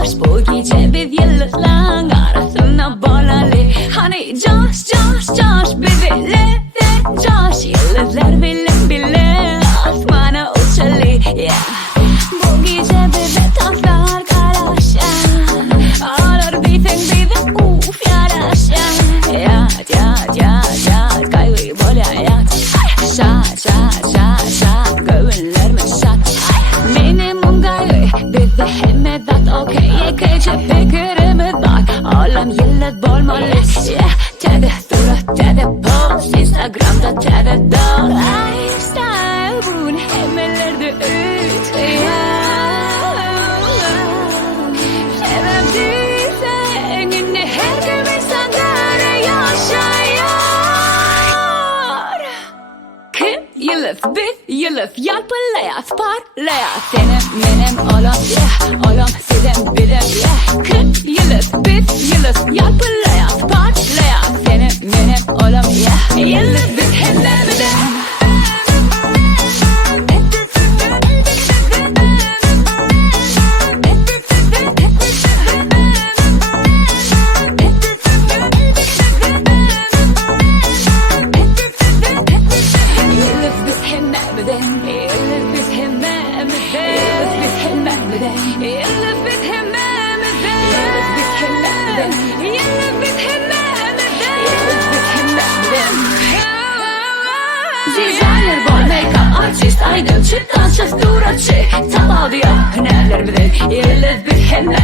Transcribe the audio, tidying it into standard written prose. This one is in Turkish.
boş bu gece biz yıldızların arasına bağlanalım. Hani coş coş coş bebeğler coş, yıldızlar bile bile asmana uçalım, yeah. Bu gece bebek taşlar karışan, ağlar bizim uf yaraşan. Yat yat yat yat kaygıyı böyle yat. Şat şat şat şat gönüllerime şat. Minimum kaygı bize hemmedat okey. Gece fikrimiz bak alem yıldız bolmalı, yeah. Tede surat tede post Instagram'da tede dost. Lifestyle bunu hemelerde ütüyor. Sebepsizsen yine her gün insanları yaşıyor. Kim yıldız biz yıldız yalpılayas parlayas. Senin benim oğlum yeah, oğlum sizin bizim yeah. Kim yıldız biz yıldız yalpılayas parlayas. Senin benim oğlum yeah, yıldız biz hem de bizim. Designer, boy, make-up artist, idol, çıt dansçı, suratçı, tam audio, hünerler bilir, yıldız biz hem de